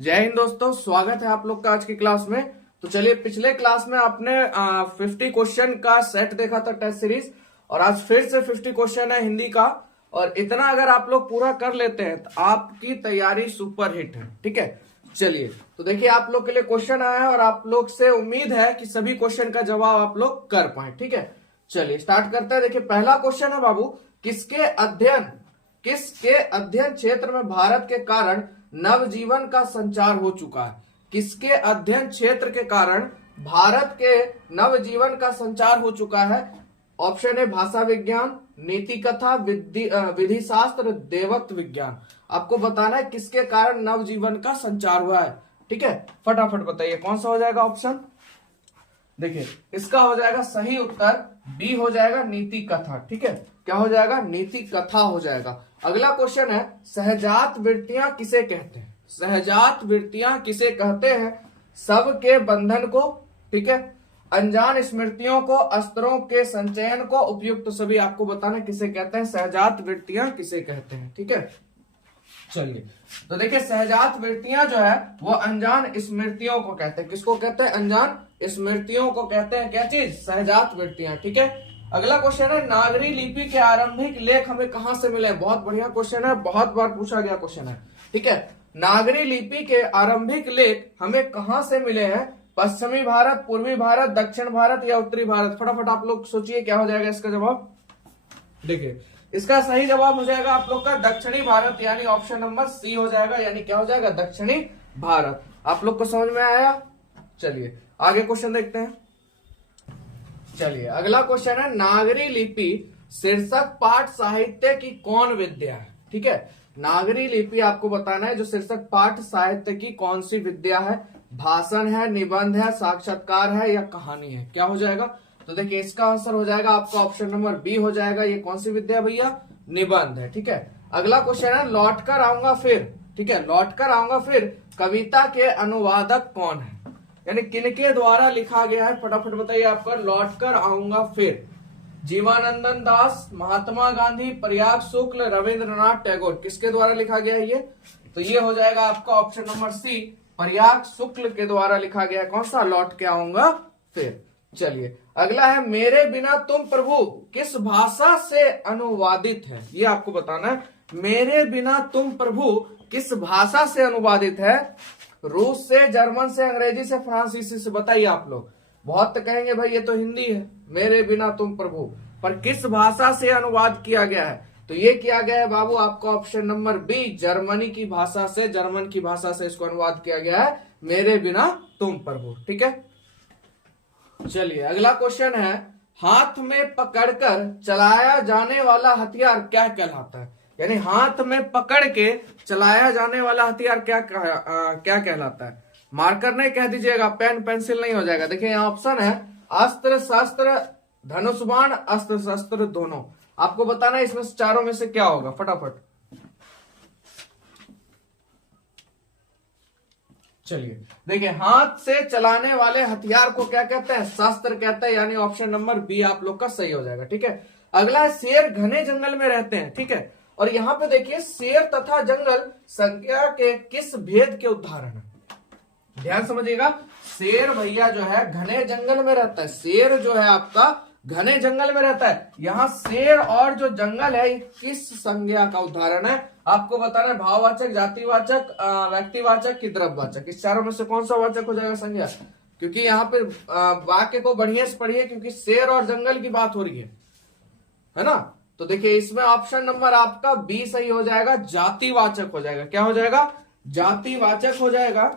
जय हिंद दोस्तों, स्वागत है आप लोग का आज की क्लास में। तो चलिए, पिछले क्लास में आपने 50 क्वेश्चन का सेट देखा था, टेस्ट सीरीज, और आज फिर से 50 क्वेश्चन है हिंदी का। और इतना अगर आप लोग पूरा कर लेते हैं तो आपकी तैयारी सुपर हिट है। ठीक है, चलिए तो देखिए आप लोग के लिए क्वेश्चन आया है और आप लोग से उम्मीद है कि सभी क्वेश्चन का जवाब आप लोग कर पाए। ठीक है, चलिए स्टार्ट करते हैं। देखिए पहला क्वेश्चन है बाबू, किसके अध्ययन क्षेत्र में भारत के कारण नवजीवन का संचार हो चुका है। किसके अध्ययन क्षेत्र के कारण भारत के नवजीवन का संचार हो चुका है। ऑप्शन है भाषा विज्ञान, नीति कथा, विधि शास्त्र, देवत्व विज्ञान। आपको बताना है किसके कारण नवजीवन का संचार हुआ है। ठीक है, फटाफट बताइए कौन सा हो जाएगा ऑप्शन। देखिए इसका हो जाएगा सही उत्तर बी हो जाएगा, नीति कथा। ठीक है, क्या हो जाएगा, नीति कथा हो जाएगा। अगला क्वेश्चन है, सहजात वृत्तियां किसे कहते हैं। सहजात वृत्तियां किसे कहते हैं। सबके बंधन को, ठीक है, अनजान स्मृतियों को, अस्त्रों के संचयन को, उपयुक्त तो सभी आपको बताना किसे कहते हैं, सहजात वृत्तियां किसे कहते हैं। ठीक है, चलिए तो देखिए सहजात वृत्तियां जो है वो अनजान स्मृतियों को कहते हैं। किसको कहते हैं, अनजान स्मृतियों को कहते हैं। क्या चीज, सहजात वृत्तियां। ठीक है, अगला क्वेश्चन है, नागरी लिपि के आरंभिक लेख हमें कहां से मिले। बहुत बढ़िया क्वेश्चन है, बहुत बार पूछा गया क्वेश्चन है। ठीक है, नागरी लिपि के आरंभिक लेख हमें कहां से मिले हैं। पश्चिमी भारत, पूर्वी भारत, दक्षिण भारत या उत्तरी भारत। फटाफट आप लोग सोचिए क्या हो जाएगा इसका जवाब। देखिए इसका सही जवाब हो जाएगा आप लोग का दक्षिणी भारत, यानी ऑप्शन नंबर सी हो जाएगा, यानी क्या हो जाएगा, दक्षिणी भारत। आप लोग को समझ में आया। चलिए आगे क्वेश्चन देखते हैं। चलिए अगला क्वेश्चन है, नागरी लिपि शीर्षक पाठ साहित्य की कौन विद्या है। ठीक है, नागरी लिपि आपको बताना है जो शीर्षक पाठ साहित्य की कौन सी विद्या है। भाषण है, निबंध है, साक्षात्कार है या कहानी है। क्या हो जाएगा, तो देखिए इसका आंसर हो जाएगा आपका ऑप्शन नंबर बी हो जाएगा। ये कौन सी विद्या भैया, निबंध है। ठीक है, अगला क्वेश्चन है, लौट कर आऊंगा फिर। ठीक है, लौट कर आऊंगा फिर कविता के अनुवादक कौन है, यानी किनके द्वारा लिखा गया है। फटाफट बताइए आपका, लौट कर आऊंगा फिर। जीवानंदन दास, महात्मा गांधी, प्रयाग शुक्ल, रविंद्रनाथ टैगोर। किसके द्वारा लिखा गया है ये, तो ये हो जाएगा आपका ऑप्शन नंबर सी, प्रयाग शुक्ल के द्वारा लिखा गया है। कौन सा, लौट के आऊंगा फिर। चलिए अगला है, मेरे बिना तुम प्रभु किस भाषा से अनुवादित है। ये आपको बताना है, मेरे बिना तुम प्रभु किस भाषा से अनुवादित है। रूस से, जर्मन से, अंग्रेजी से, फ्रांसीसी से। बताइए आप लोग, बहुत तो कहेंगे भाई ये तो हिंदी है, मेरे बिना तुम प्रभु, पर किस भाषा से अनुवाद किया गया है। तो ये किया गया है बाबू आपका ऑप्शन नंबर बी, जर्मनी की भाषा से, जर्मन की भाषा से इसको अनुवाद किया गया है, मेरे बिना तुम प्रभु। ठीक है, चलिए अगला क्वेश्चन है, हाथ में पकड़कर चलाया जाने वाला हथियार क्या कहलाता है। यानी हाथ में पकड़ के चलाया जाने वाला हथियार क्या कहलाता है। मार्कर नहीं कह दीजिएगा, पेन पेंसिल नहीं हो जाएगा। देखिए यहाँ ऑप्शन है, अस्त्र शस्त्र, धनुष बाण, अस्त्र शस्त्र दोनों। आपको बताना है इसमें चारों में से क्या होगा। फटाफट चलिए देखिए, हाथ से चलाने वाले हथियार को क्या कहते हैं, शस्त्र कहते हैं, यानी ऑप्शन नंबर बी आप लोग का सही हो जाएगा। ठीक है, अगला है, शेर घने जंगल में रहते हैं। ठीक है, और यहां पे देखिए शेर तथा जंगल संज्ञा के किस भेद के उदाहरण है। ध्यान समझिएगा, शेर भैया जो है घने जंगल में रहता है। शेर जो है आपका घने जंगल में रहता है। यहाँ शेर और जो जंगल है किस संज्ञा का उदाहरण है। आपको बताना है भाववाचक, जातिवाचक, व्यक्तिवाचक की द्रव्यवाचक। इस चारों में से कौन सा वाचक हो जाएगा संज्ञा। क्योंकि यहाँ पे वाक्य को बढ़िया से पढ़िए, क्योंकि शेर और जंगल की बात हो रही है ना। तो देखिए इसमें ऑप्शन नंबर आपका बी सही हो जाएगा, जातिवाचक हो जाएगा। क्या हो जाएगा, जातिवाचक हो जाएगा।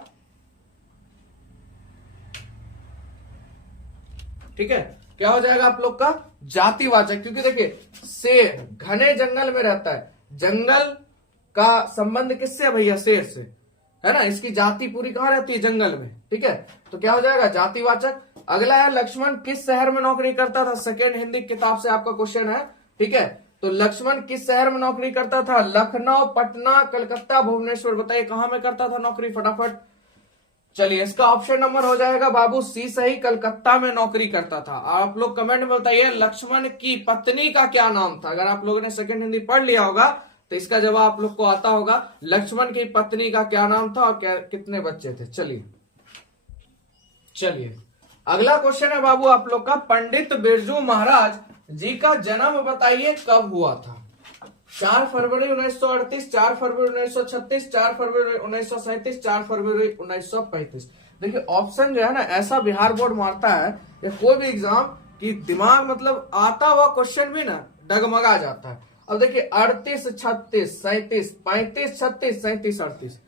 ठीक है, क्या हो जाएगा आप लोग का, जातिवाचक। क्योंकि देखिए शेर घने जंगल में रहता है, जंगल का संबंध किससे भैया, शेर से, है ना। इसकी जाति पूरी कहां रहती है, जंगल में। ठीक है, तो क्या हो जाएगा, जातिवाचक। अगला है, लक्ष्मण किस शहर में नौकरी करता था। सेकेंड हिंदी किताब से आपका क्वेश्चन है। ठीक है, तो लक्ष्मण किस शहर में नौकरी करता था। लखनऊ, पटना, कलकत्ता, भुवनेश्वर। बताइए कहां में करता था नौकरी। फटाफट चलिए इसका ऑप्शन नंबर हो जाएगा बाबू सी सही, कलकत्ता में नौकरी करता था। आप लोग कमेंट में बताइए लक्ष्मण की पत्नी का क्या नाम था। अगर आप लोगों ने सेकंड हिंदी पढ़ लिया होगा तो इसका जवाब आप लोग को आता होगा। लक्ष्मण की पत्नी का क्या नाम था और कितने बच्चे थे। चलिए अगला क्वेश्चन है बाबू आप लोग का, पंडित बिरजू महाराज जी का जन्म बताइए कब हुआ था। 4 फरवरी 1938, 4 फरवरी 1936, 4 फरवरी 1937, 4 फरवरी 1935। देखिए ऑप्शन जो है ना ऐसा बिहार बोर्ड मारता है या कोई भी एग्जाम की दिमाग मतलब आता हुआ क्वेश्चन भी ना डगमगा जाता है। अब देखिए 38, 36, 37, 35, 36, 37, 38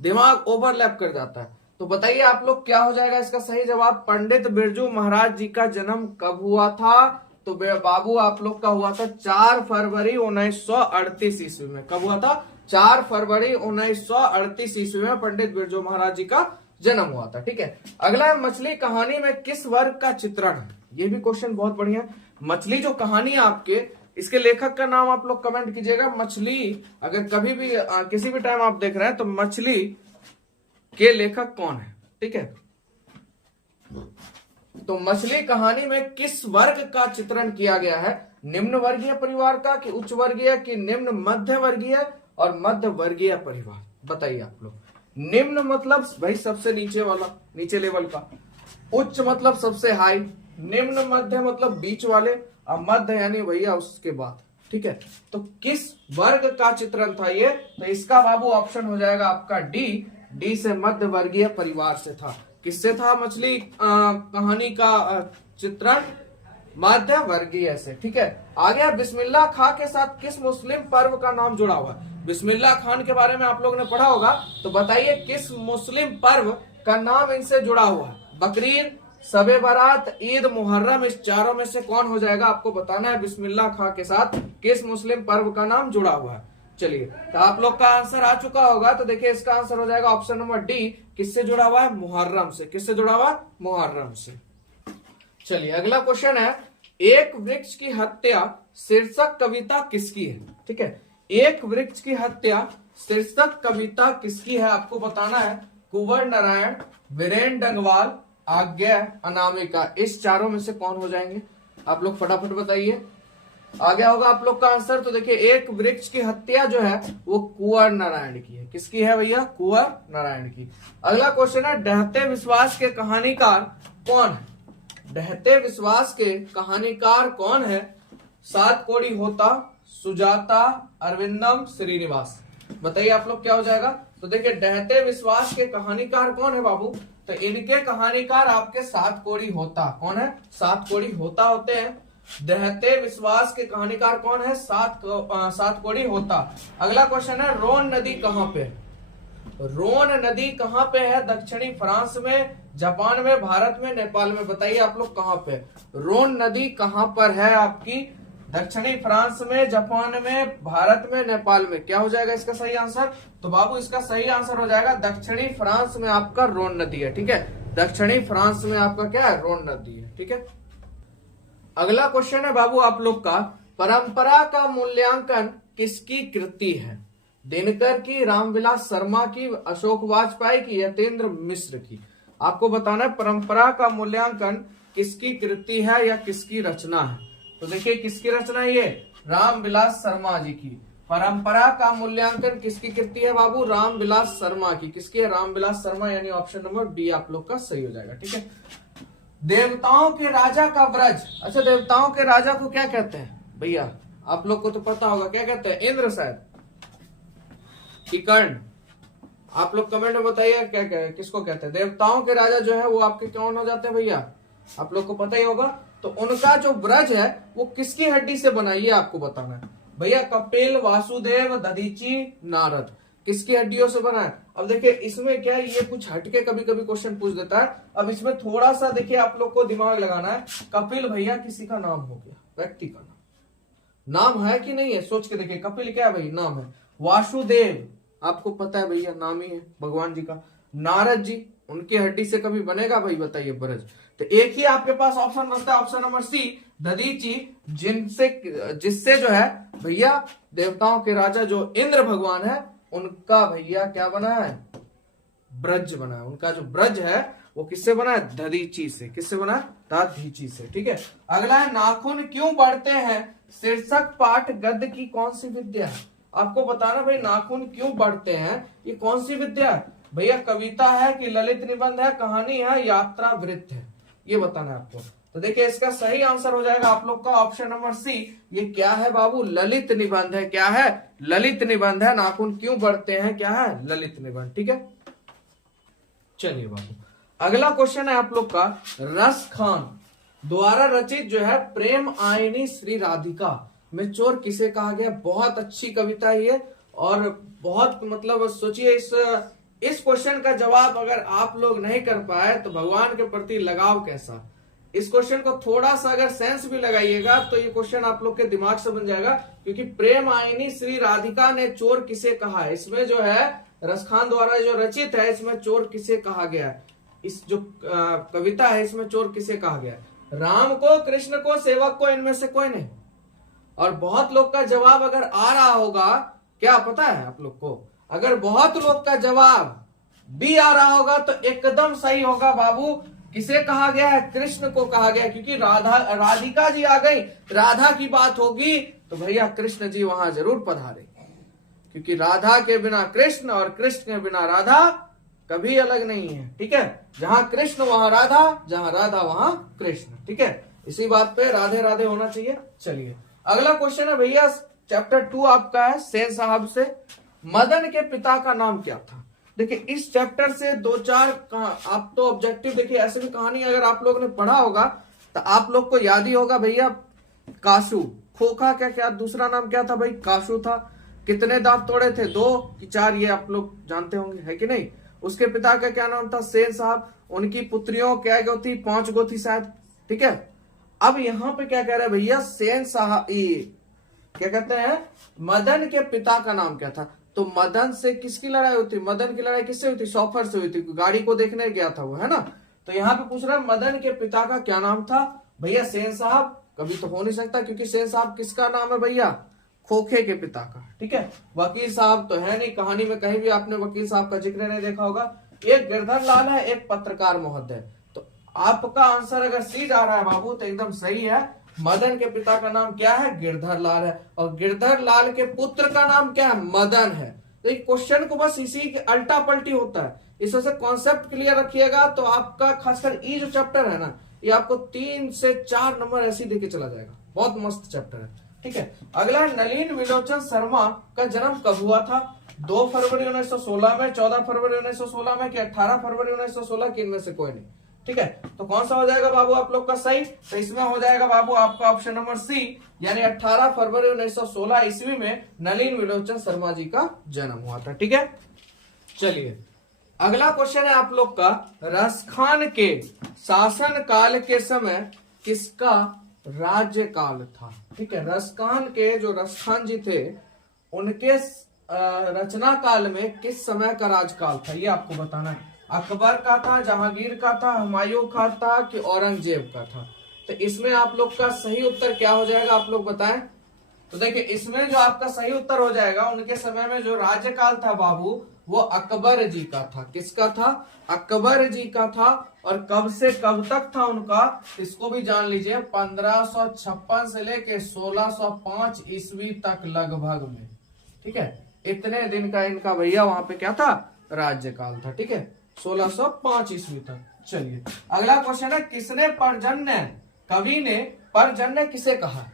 दिमाग ओवरलैप कर जाता है। तो बताइए आप लोग क्या हो जाएगा इसका सही जवाब। पंडित बिरजू महाराज जी का जन्म कब हुआ था। तो बाबू आप लोग का हुआ था 4 फरवरी 1938 ईस्वी में। कब हुआ था? 4 फरवरी 1938 ईस्वी में पंडित बिरजू महाराज जी का जन्म हुआ था। ठीक है, अगला है मछली कहानी में किस वर्ग का चित्रण है। ये भी क्वेश्चन बहुत बढ़िया है। मछली जो कहानी है आपके, इसके लेखक का नाम आप लोग कमेंट कीजिएगा। मछली अगर कभी भी किसी भी टाइम आप देख रहे हैं तो मछली के लेखक कौन है। ठीक है, तो मछली कहानी में किस वर्ग का चित्रण किया गया है। निम्न वर्गीय परिवार का कि उच्च वर्गीय कि निम्न मध्य वर्गीय और मध्य वर्गीय परिवार। बताइए आप लोग। निम्न मतलब भाई सबसे नीचे वाला, नीचे लेवल का। उच्च मतलब सबसे हाई। निम्न मध्य मतलब बीच वाले और मध्य यानी भैया उसके बाद। ठीक है, तो किस वर्ग का चित्रण था ये। तो इसका बाबू ऑप्शन हो जाएगा आपका डी से मध्य वर्गीय परिवार से था। किससे था मछली कहानी का चित्रण? मध्य वर्गीय से। ठीक है, आगे बिस्मिल्लाह खां के साथ किस मुस्लिम पर्व का नाम जुड़ा हुआ है। बिस्मिल्लाह खान के बारे में आप लोगों ने पढ़ा होगा, तो बताइए किस मुस्लिम पर्व का नाम इनसे जुड़ा हुआ है। बकरीद, शबे बारात, ईद, मुहर्रम, इस चारों में से कौन हो जाएगा आपको बताना है। बिस्मिल्लाह खां के साथ किस मुस्लिम पर्व का नाम जुड़ा हुआ है। चलिए, तो आप लोग का आंसर आ चुका होगा। तो देखिए इसका आंसर हो जाएगा ऑप्शन नंबर डी। किससे जुड़ा हुआ है? मुहर्रम से। किससे जुड़ा हुआ है? मुहर्रम से। चलिए अगला क्वेश्चन है, एक वृक्ष की हत्या शीर्षक कविता किसकी है। ठीक है, एक वृक्ष की हत्या शीर्षक कविता किसकी है आपको बताना है। कुंवर नारायण, वीरेन डंगवाल, आज्ञा अनामिका, इस चारों में से कौन हो जाएंगे आप लोग फटाफट बताइए। आ गया होगा आप लोग का आंसर। तो देखिए एक वृक्ष की हत्या जो है वो कुंवर नारायण की है। किसकी है भैया? कुंवर नारायण की। अगला क्वेश्चन है, ढहते विश्वास के कहानीकार कौन है। ढहते विश्वास के कहानीकार कौन है? सात कोड़ी होता, सुजाता, अरविंदम, श्रीनिवास। बताइए आप लोग क्या हो जाएगा। तो देखिए ढहते विश्वास के कहानीकार कौन है बाबू। तो इनके कहानीकार आपके सात कोड़ी होता। कौन है? सात कोड़ी होता होते हैं। ढहते विश्वास के कहानीकार कौन है? सात कोड़ी होता। अगला क्वेश्चन है, रोन नदी कहां पे। रोन नदी कहां पे है? दक्षिणी फ्रांस में, जापान में, भारत में, नेपाल में। बताइए आप लोग कहां पे रोन नदी कहां पर है आपकी। दक्षिणी फ्रांस में, जापान में, भारत में, नेपाल में। क्या हो जाएगा इसका सही आंसर। तो बाबू इसका सही आंसर हो जाएगा दक्षिणी फ्रांस में आपका रोन नदी है। ठीक है, दक्षिणी फ्रांस में आपका क्या है? रोन नदी है। ठीक है, अगला क्वेश्चन है बाबू आप लोग का, परंपरा का मूल्यांकन किसकी कृति है। दिनकर की, रामविलास शर्मा की, अशोक वाजपेयी की, यतेंद्र मिश्र की। आपको बताना है परंपरा का मूल्यांकन किसकी कृति है या किसकी रचना है। तो देखिए किसकी रचना है ये? रामविलास शर्मा जी की। परंपरा का मूल्यांकन किसकी कृति है बाबू? रामविलास शर्मा की। किसकी है? रामविलास शर्मा, यानी ऑप्शन नंबर डी आप लोग का सही हो जाएगा। ठीक है, देवताओं के राजा का ब्रज। अच्छा, देवताओं के राजा को क्या कहते हैं भैया? आप लोग को तो पता होगा, क्या कहते हैं? इंद्र शायद कि कर्ण। आप लोग कमेंट में बताइए क्या किसको कहते हैं। देवताओं के राजा जो है वो आपके कौन हो जाते हैं भैया? आप लोग को पता ही होगा। तो उनका जो ब्रज है वो किसकी हड्डी से बना, ये आपको बताना है भैया। कपिल, वासुदेव, दधीची, नारद, किसकी हड्डियों से बना है। अब देखिए इसमें क्या है, ये कुछ हटके कभी कभी क्वेश्चन पूछ देता है। अब इसमें थोड़ा सा देखिए आप लोग को दिमाग लगाना है। कपिल भैया किसी का नाम हो गया, व्यक्ति का नाम है कि नहीं है, सोच के देखिए। कपिल क्या है भाई? नाम है। वासुदेव आपको पता है भैया, नाम ही है भगवान जी का। नारद जी, उनकी हड्डी से कभी बनेगा भाई? बताइए ब्रज। तो एक ही आपके पास ऑप्शन बचता है, ऑप्शन नंबर सी, दधीची, जिससे जो है भैया देवताओं के राजा जो इंद्र भगवान है उनका भैया क्या बना है? ब्रज बना है। उनका जो ब्रज है वो किससे बना है? दधीची से। किससे बना है? दधीची से। ठीक है, अगला है, नाखून क्यों बढ़ते हैं शीर्षक पाठ गद्य की कौन सी विद्या है। आपको बताना भाई नाखून क्यों बढ़ते हैं, ये कौन सी विद्या है भैया? कविता है कि ललित निबंध है, कहानी है, यात्रा वृत्त है, ये बताना है आपको। तो देखिए इसका सही आंसर हो जाएगा आप लोग का ऑप्शन नंबर सी। ये क्या है बाबू? ललित निबंध है। क्या है? ललित निबंध है। नाखून क्यों बढ़ते हैं, क्या है? ललित निबंध। ठीक है, चलिए बाबू अगला क्वेश्चन है आप लोग का, रस खान द्वारा रचित जो है प्रेम आयनी श्री राधिका में चोर किसे कहा गया? बहुत अच्छी कविता है ये, और बहुत मतलब सोचिए इस क्वेश्चन का जवाब अगर आप लोग नहीं कर पाए तो भगवान के प्रति लगाव कैसा। इस क्वेश्चन को थोड़ा सा अगर सेंस भी लगाइएगा तो ये क्वेश्चन आप लोग के दिमाग से बन जाएगा, क्योंकि प्रेम आयनी श्री राधिका ने चोर किसे कहा है, इसमें जो है रसखान द्वारा जो रचित है इसमें चोर किसे कहा गया है, इस जो कविता है इसमें चोर किसे कहा गया है? राम को, कृष्ण को, सेवक को, इनमें से कोई नहीं। और बहुत लोग का जवाब अगर आ रहा होगा, क्या पता है आप लोग को, अगर बहुत लोग का जवाब भी आ रहा होगा तो एकदम सही होगा बाबू। किसे कहा गया है? कृष्ण को कहा गया, क्योंकि राधिका जी आ गई, राधा की बात होगी तो भैया कृष्ण जी वहां जरूर पधारे, क्योंकि राधा के बिना कृष्ण और कृष्ण के बिना राधा कभी अलग नहीं है। ठीक है, जहां कृष्ण वहां राधा, जहां राधा वहां कृष्ण। ठीक है, इसी बात पे राधे राधे होना चाहिए। चलिए अगला क्वेश्चन है भैया चैप्टर 2 आपका है सेन साहब से, मदन के पिता का नाम क्या था? देखिए इस चैप्टर से 2-4 आप तो ऑब्जेक्टिव देखिए, ऐसे भी कहानी अगर आप लोग ने पढ़ा होगा तो आप लोग को याद ही होगा भैया, काशू, खोखा क्या क्या दूसरा नाम क्या था भाई? काशू था। कितने दांत तोड़े थे? 2 कि 4, ये आप लोग जानते होंगे, है कि नहीं? उसके पिता का क्या नाम था? सेन साहब। उनकी पुत्रियों क्या गो थी? 5 गो थी शायद। ठीक है, अब यहाँ पे क्या कह रहे हैं भैया, सेन साहब क्या कहते हैं, मदन के पिता का नाम क्या था? तो मदन से किसकी लड़ाई होती? मदन की लड़ाई किससे हुई थी? सॉफर से हुई थी, गाड़ी को देखने गया था वो, है ना? तो यहाँ पे पूछ रहा है मदन के पिता का क्या नाम था? भैया सेन साहब कभी तो हो नहीं सकता, क्योंकि सेन साहब किसका नाम है भैया? खोखे के पिता का। ठीक है, वकील साहब तो है नहीं, कहानी में कहीं भी आपने वकील साहब का जिक्र नहीं देखा होगा। एक गिरधर लाल है, एक पत्रकार महोदय। तो आपका आंसर अगर सी जा रहा है बाबू तो एकदम सही है। मदन के पिता का नाम क्या है? गिरधर लाल है, और गिरधर लाल के पुत्र का नाम क्या है? मदन है। तो क्वेश्चन को बस इसी के अल्टा पलटी होता है, इससे कॉन्सेप्ट क्लियर रखिएगा तो आपका खासकर ये जो चैप्टर है ना, ये आपको 3 से 4 नंबर ऐसे देके चला जाएगा। बहुत मस्त चैप्टर है। ठीक है, अगला नलिन विलोचन शर्मा का जन्म कब हुआ था? 2 फरवरी 1916 में, 14 फरवरी 1916 में, कि 18 फरवरी 1916 की, इनमें से कोई नहीं। ठीक है, तो कौन सा हो जाएगा बाबू आप लोग का सही? तो इसमें हो जाएगा बाबू आपका ऑप्शन नंबर सी, यानी 18 फरवरी 1916 ईस्वी में नलिन विलोचन शर्मा जी का जन्म हुआ था। ठीक है, चलिए अगला क्वेश्चन है आप लोग का, रसखान के शासन काल के समय किसका राज्य काल था? ठीक है, रसखान के जो रसखान जी थे उनके रचना काल में किस समय का राजकाल था, ये आपको बताना है। अकबर का था, जहांगीर का था, हुमायूं का था, कि औरंगजेब का था? तो इसमें आप लोग का सही उत्तर क्या हो जाएगा आप लोग बताएं। तो देखिए इसमें जो आपका सही उत्तर हो जाएगा, उनके समय में जो राज्यकाल था बाबू वो अकबर जी का था। किसका था? अकबर जी का था। और कब से कब तक था उनका, इसको भी जान लीजिए, 1556 से लेके 1605 ईस्वी तक लगभग में। ठीक है, इतने दिन का इनका भैया वहां पे क्या था? राज्यकाल था। ठीक है, 1605 ईस्वी तक। चलिए अगला क्वेश्चन है, किसने पर्जन्य, कवि ने पर्जन्य किसे कहा?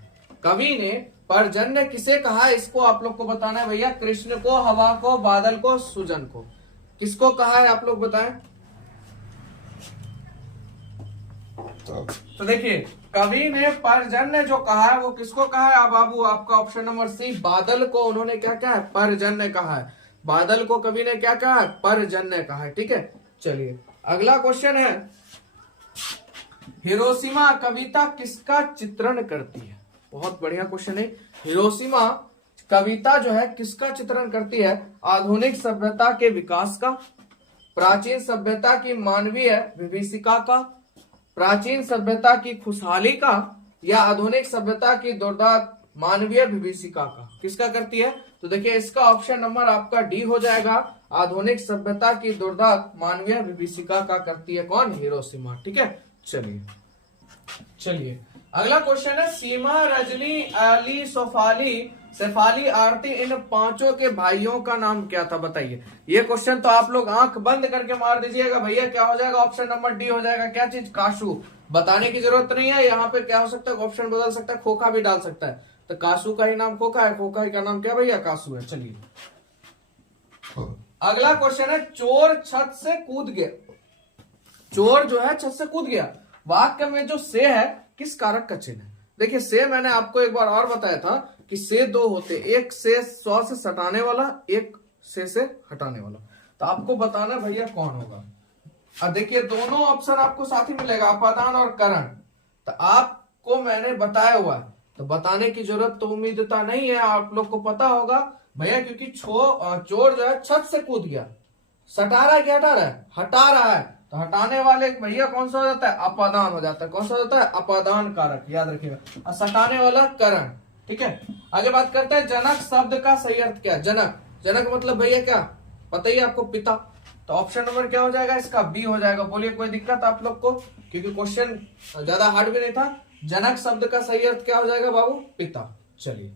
कवि ने पर्जन्य किसे कहा, इसको आप लोग को बताना है भैया। कृष्ण को, हवा को, बादल को, सुजन को? किसको कहा है आप लोग बताएं। तो देखिए कवि ने पर्जन्य जो कहा है वो किसको कहा है? अब बाबू आपका ऑप्शन नंबर सी, बादल को उन्होंने क्या कहा है? पर्जन्य कहा है। बादल को कवि ने क्या कहा है? पर्जन्य कहा है। ठीक है, चलिए अगला क्वेश्चन है, हिरोशिमा कविता किसका चित्रण करती है? बहुत बढ़िया क्वेश्चन है। हिरोशिमा कविता जो है किसका चित्रण करती है? आधुनिक सभ्यता के विकास का, प्राचीन सभ्यता की मानवीय विभीषिका का, प्राचीन सभ्यता की खुशहाली का, या आधुनिक सभ्यता की दुर्दांत मानवीय विभीषिका का? किसका करती है? तो देखिए इसका ऑप्शन नंबर आपका डी हो जाएगा, आधुनिक सभ्यता की दुर्दांत मानवीय विभीषिका का करती है कौन? हिरोशिमा। ठीक है, चलिए अगला क्वेश्चन है, सीमा रजनी अली सोफाली शेफाली, आरती, इन पांचों के भाइयों का नाम क्या था बताइए। ये क्वेश्चन तो आप लोग आंख बंद करके मार दीजिएगा भैया, क्या हो जाएगा, ऑप्शन नंबर डी हो जाएगा। क्या चीज, काशू। बताने की जरूरत नहीं है, यहाँ पे क्या हो सकता है, ऑप्शन बदल सकता है, खोखा भी डाल सकता है। तो काशू का ही नाम खोखा है, खोखा का नाम क्या भैया, काशू है। चलिए अगला क्वेश्चन है, चोर छत से कूद गया। चोर जो है छत से कूद गया, वाक्य में जो से है किस कारक का चिन्ह है। देखिए से मैंने आपको एक बार और बताया था कि से दो होते, एक से सौ से सटाने वाला, एक से हटाने वाला। तो आपको बताना भैया कौन होगा। अब देखिए दोनों ऑप्शन आपको साथ ही मिलेगा, अपादान और करण। तो आपको मैंने बताया हुआ है, तो बताने की जरूरत तो उम्मीदता नहीं है, आप लोग को पता होगा भैया, क्योंकि चोर जो है छत से कूद गया, सटा रहा है क्या हटा रहा है, हटा रहा है। तो हटाने वाले भैया कौन सा हो जाता है, अपादान हो जाता है। कौन सा हो जाता है, अपादान कारक, याद रखिएगा। और सटाने वाला करण। ठीक है, आगे बात करते हैं, जनक शब्द का सही अर्थ क्या। जनक, जनक मतलब भैया क्या पता ही आपको, पिता। तो ऑप्शन नंबर क्या हो जाएगा इसका, बी हो जाएगा। बोलिए कोई दिक्कत आप लोग को, क्योंकि क्वेश्चन ज्यादा हार्ड भी नहीं था। जनक शब्द का सही अर्थ क्या हो जाएगा बाबू, पिता। चलिए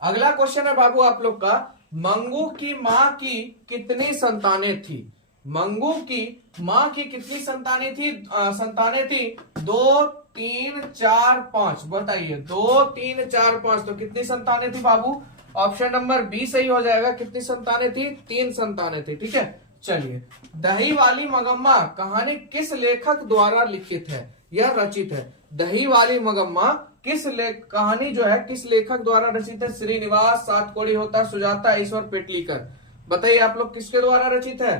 अगला क्वेश्चन है बाबू आप लोग का, मंगू की माँ की कितनी संतानें थी। मंगू की माँ की कितनी संतानें थी, संतानें थी 2 3 4 5। बताइए 2 3 4 5, तो कितनी संतानें थी बाबू, ऑप्शन नंबर बी सही हो जाएगा। कितनी संतानें थी, 3 संतानें थी। ठीक है, चलिए दही वाली मगम्मा कहानी किस लेखक द्वारा लिखित है या रचित है। दही वाली मगम्मा किस कहानी जो है किस लेखक द्वारा रचित है। श्रीनिवास, सातकोड़ी होता, सुजाता, ईश्वर पेटलीकर। बताइए आप लोग किसके द्वारा रचित है।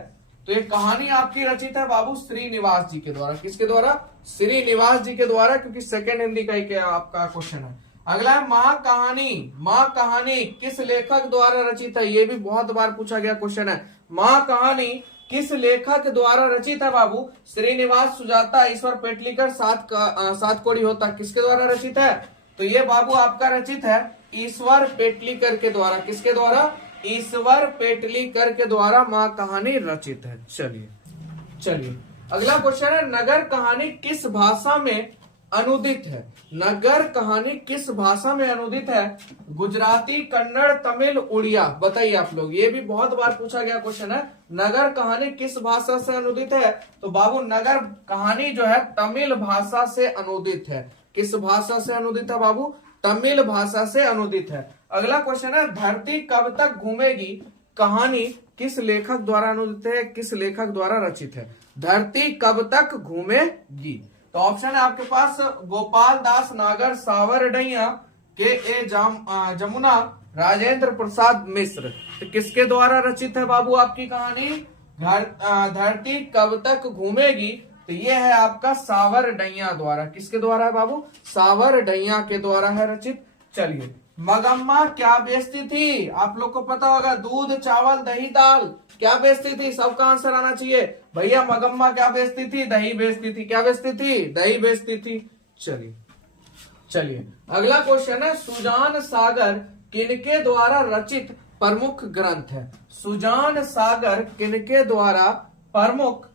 तो ये कहानी आपकी रचित है बाबू श्रीनिवास जी के द्वारा। किसके द्वारा, श्रीनिवास जी के द्वारा, क्योंकि सेकेंड हिंदी का ही आपका क्वेश्चन है। अगला है माँ कहानी। माँ कहानी किस लेखक द्वारा रचित है, ये भी बहुत बार पूछा गया क्वेश्चन है। माँ कहानी किस लेखक द्वारा रचित है बाबू, श्रीनिवास, सुजाता, ईश्वर पेटलीकर, सातकोड़ी होता, किसके द्वारा रचित है। तो ये बाबू आपका रचित है ईश्वर पेटलीकर के द्वारा। किसके द्वारा, ईश्वर पेटलीकर के द्वारा माँ कहानी रचित है। चलिए अगला क्वेश्चन है, नगर कहानी किस भाषा में अनुदित है। नगर कहानी किस भाषा में अनुदित है, गुजराती, कन्नड़, तमिल, उड़िया। बताइए आप लोग, ये भी बहुत बार पूछा गया क्वेश्चन है। नगर कहानी किस भाषा से अनुदित है, तो बाबू नगर कहानी जो है तमिल भाषा से अनुदित है। किस भाषा से अनुदित है बाबू, तमिल भाषा से अनुदित है। अगला क्वेश्चन है, धरती कब तक घूमेगी कहानी किस लेखक द्वारा अनुदित है, किस लेखक द्वारा रचित है। धरती कब तक घूमेगी, तो ऑप्शन है आपके पास गोपाल दास नागर, सावरडैया, के ए जमुना, राजेंद्र प्रसाद मिश्र। तो किसके द्वारा रचित है बाबू आपकी कहानी, धरती कब तक घूमेगी। तो ये है आपका सावरडैया द्वारा। किसके द्वारा है बाबू, सावरडैया के द्वारा है रचित। चलिए मगम्मा क्या बेचती थी, आप लोग को पता होगा, दूध, चावल, दही, दाल। क्या बेचती थी, सबका आंसर आना चाहिए भैया। मगम्मा क्या बेचती थी, दही बेचती थी। क्या बेचती थी, दही बेचती थी। चलिए अगला क्वेश्चन है, सुजान सागर किनके द्वारा रचित प्रमुख ग्रंथ है। सुजान सागर किनके द्वारा प्रमुख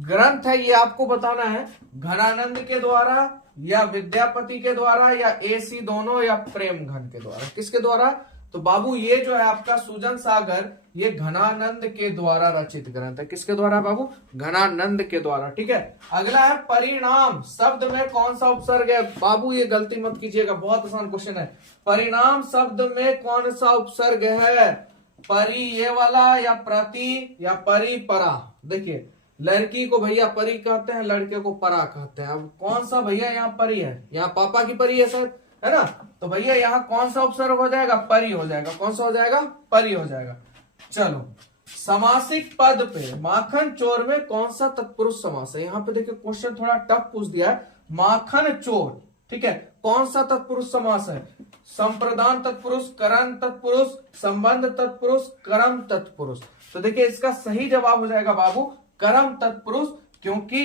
ग्रंथ है, ये आपको बताना है। घनानंद के द्वारा या विद्यापति के द्वारा या एसी दोनों या प्रेम घन के द्वारा। किसके द्वारा, तो बाबू ये जो है आपका सुजन सागर, ये घनानंद के द्वारा रचित ग्रंथ है। किसके द्वारा बाबू, घनानंद के द्वारा। ठीक है, अगला है परिणाम शब्द में कौन सा उपसर्ग है। बाबू ये गलती मत कीजिएगा, बहुत आसान क्वेश्चन है। परिणाम शब्द में कौन सा उपसर्ग है, परि ये वाला या प्रति या परि परा। देखिए लड़की को भैया परी कहते हैं, लड़के को परा कहते हैं। अब कौन सा भैया यहाँ परी है, यहाँ पापा की परी है सर, है ना। तो भैया यहाँ कौन सा उपसर्ग हो जाएगा, परी हो जाएगा। कौन सा हो जाएगा, परी हो जाएगा। चलो समासिक पद पे माखन चोर में कौन सा तत्पुरुष समास है। यहाँ पे देखिए क्वेश्चन थोड़ा टफ पूछ दिया है। माखन चोर, ठीक है, कौन सा तत्पुरुष समास है। संप्रदान तत्पुरुष, करण तत्पुरुष, संबंध तत्पुरुष, कर्म तत्पुरुष। तो देखिए इसका सही जवाब हो जाएगा बाबू कर्म तत्पुरुष, क्योंकि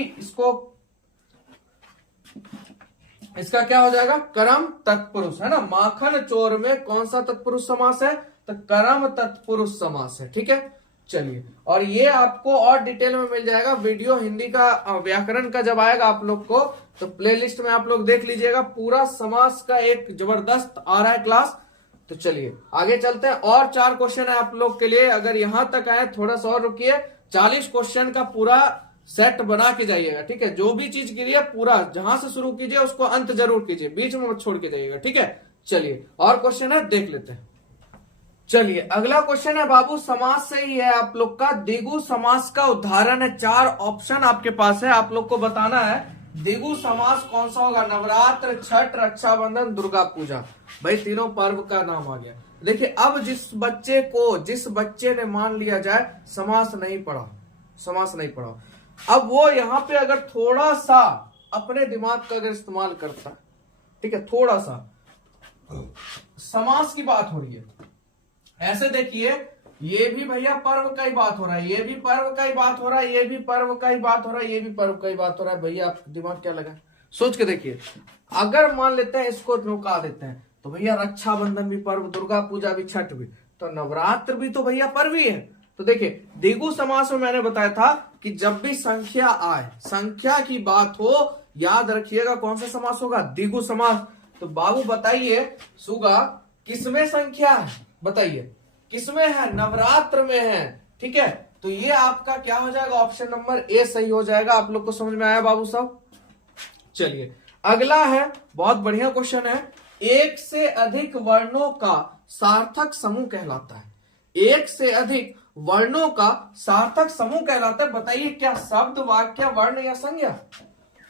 इसका क्या हो जाएगा, कर्म तत्पुरुष, है ना। माखन चोर में कौन सा तत्पुरुष समास है, तो कर्म तत्पुरुष समास है। ठीक है, चलिए और ये आपको और डिटेल में मिल जाएगा। वीडियो हिंदी का व्याकरण का जब आएगा आप लोग को, तो प्लेलिस्ट में आप लोग देख लीजिएगा। पूरा समास का एक जबरदस्त आ रहा है क्लास, तो चलिए आगे चलते हैं, और 4 क्वेश्चन है आप लोग के लिए। अगर यहां तक आए थोड़ा सा और रुकिए, 40 क्वेश्चन का पूरा सेट बना के जाइएगा, ठीक है। जो भी चीज गिरी है पूरा जहां से शुरू कीजिए उसको अंत जरूर कीजिए, बीच में मत छोड़ के जाइएगा, ठीक है। चलिए और क्वेश्चन है देख लेते हैं। चलिए अगला क्वेश्चन है बाबू, समाज से ही है आप लोग का। द्विगु समास का उदाहरण है, 4 ऑप्शन आपके पास है, आप लोग को बताना है द्विगु समास कौन सा होगा। नवरात्र, छठ, रक्षाबंधन, दुर्गा पूजा, भाई तीनों पर्व का नाम आ गया। देखिए अब जिस बच्चे ने मान लिया जाए समास नहीं पढ़ा, अब वो यहाँ पे अगर थोड़ा सा अपने दिमाग का अगर इस्तेमाल करता, ठीक है, थोड़ा सा समास की बात हो रही है, ऐसे देखिए ये भी भैया पर्व का ही बात हो रहा है, ये भी पर्व का ही बात हो रहा है, ये भी पर्व का ही बात हो रहा है, ये भी पर्व का ही बात हो रहा है। भैया आप दिमाग क्या लगा, सोच के देखिए। अगर मान लेते हैं इसको रुका देते हैं तो भैया रक्षाबंधन भी पर्व, दुर्गा पूजा भी, छठ भी, तो नवरात्र भी तो भैया पर्व ही है। तो देखिए द्विगु समास में मैंने बताया था कि जब भी संख्या आए, संख्या की बात हो, याद रखिएगा कौन सा समास होगा, द्विगु समास। तो बाबू बताइए सुगा किसमें संख्या है, बताइए किसमें है, नवरात्र में है, ठीक है। तो ये आपका क्या हो जाएगा, ऑप्शन नंबर ए सही हो जाएगा। आप लोग को समझ में आया बाबू साहब। चलिए अगला है, बहुत बढ़िया क्वेश्चन है, एक से अधिक वर्णों का सार्थक समूह कहलाता है। एक से अधिक वर्णों का सार्थक समूह कहलाता है, बताइए क्या शब्द, वाक्य, वर्ण या संज्ञा।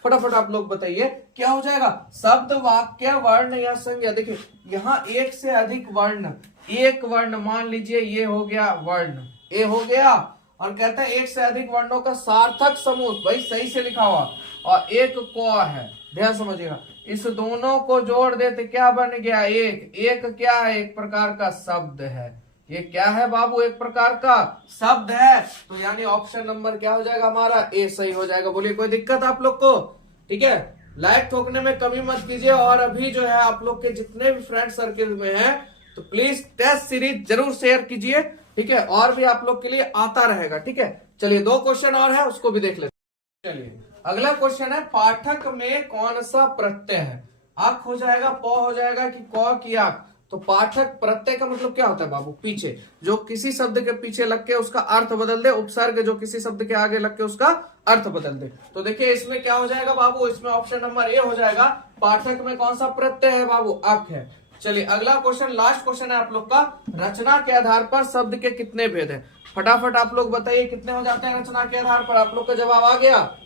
फटाफट आप लोग बताइए क्या हो जाएगा, शब्द, वाक्य, वर्ण या संज्ञा। देखिए यहाँ एक से अधिक वर्ण, एक वर्ण मान लीजिए ये हो गया वर्ण, ए हो गया, और कहते हैं एक से अधिक वर्णों का सार्थक समूह, भाई सही से लिखा हुआ, और एक क है, ध्यान समझिएगा। इस दोनों को जोड़ देते क्या बन गया, एक क्या है, एक प्रकार का शब्द है। ये क्या है बाबू, एक प्रकार का शब्द है। तो यानी ऑप्शन नंबर क्या हो जाएगा हमारा, ए सही हो जाएगा। बोलिए कोई दिक्कत आप लोग को, ठीक है। लाइक ठोकने में कमी मत कीजिए, और अभी जो है आप लोग के जितने भी फ्रेंड सर्किल में हैं तो प्लीज टेस्ट सीरीज जरूर शेयर कीजिए, ठीक है, और भी आप लोग के लिए आता रहेगा, ठीक है। चलिए 2 क्वेश्चन और है, उसको भी देख लेते हैं। चलिए अगला क्वेश्चन है, पाठक में कौन सा प्रत्यय है, आख हो जाएगा, प हो जाएगा कि क की आख। तो पाठक प्रत्यय का मतलब क्या होता है बाबू, पीछे, जो किसी शब्द के पीछे लग के उसका अर्थ बदल दे, उपसर्ग जो किसी शब्द के आगे लग के उसका अर्थ बदल दे। तो देखिए इसमें क्या हो जाएगा बाबू, इसमें ऑप्शन नंबर ए हो जाएगा। पाठक में कौन सा प्रत्यय है बाबू, अक है। चलिए अगला क्वेश्चन, लास्ट क्वेश्चन है आप लोग का, रचना के आधार पर शब्द के कितने भेद हैं। फटाफट आप लोग बताइए कितने हो जाते हैं रचना के आधार पर, आप लोग का जवाब आ गया।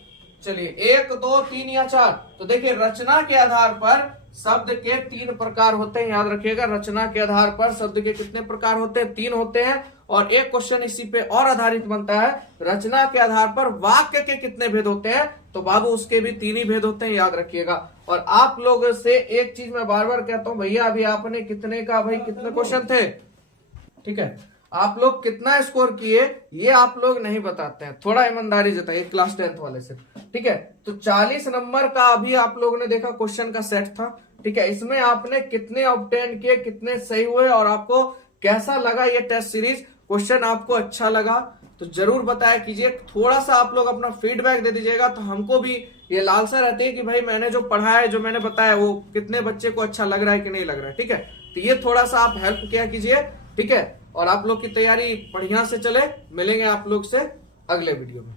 चलिए 1, 2, 3 या 4। तो देखिए रचना के आधार पर शब्द के 3 प्रकार होते हैं, याद रखिएगा। रचना के आधार पर शब्द के कितने प्रकार होते हैं, 3 होते हैं। और एक क्वेश्चन इसी पे और आधारित बनता है, रचना के आधार पर वाक्य के कितने भेद होते हैं। तो बाबू उसके भी 3 ही भेद होते हैं, याद रखिएगा। और आप लोग से एक चीज मैं बार बार कहता हूं, भैया अभी आपने कितने का, भाई कितने क्वेश्चन थे, ठीक है, आप लोग कितना स्कोर किए ये आप लोग नहीं बताते हैं, थोड़ा ईमानदारी जताइए क्लास 10th वाले से, ठीक है। तो 40 नंबर का अभी आप लोगों ने देखा क्वेश्चन का सेट था, ठीक है। इसमें आपने कितने ऑब्टेन किए, कितने सही हुए, और आपको कैसा लगा ये टेस्ट सीरीज, क्वेश्चन आपको अच्छा लगा तो जरूर बताया कीजिए। थोड़ा सा आप लोग अपना फीडबैक दे दीजिएगा, तो हमको भी ये लालसा रहती है कि भाई मैंने जो पढ़ा है, जो मैंने बताया, वो कितने बच्चे को अच्छा लग रहा है कि नहीं लग रहा है, ठीक है। तो ये थोड़ा सा आप हेल्प किया कीजिए, ठीक है। और आप लोग की तैयारी बढ़िया से चले, मिलेंगे आप लोग से अगले वीडियो में।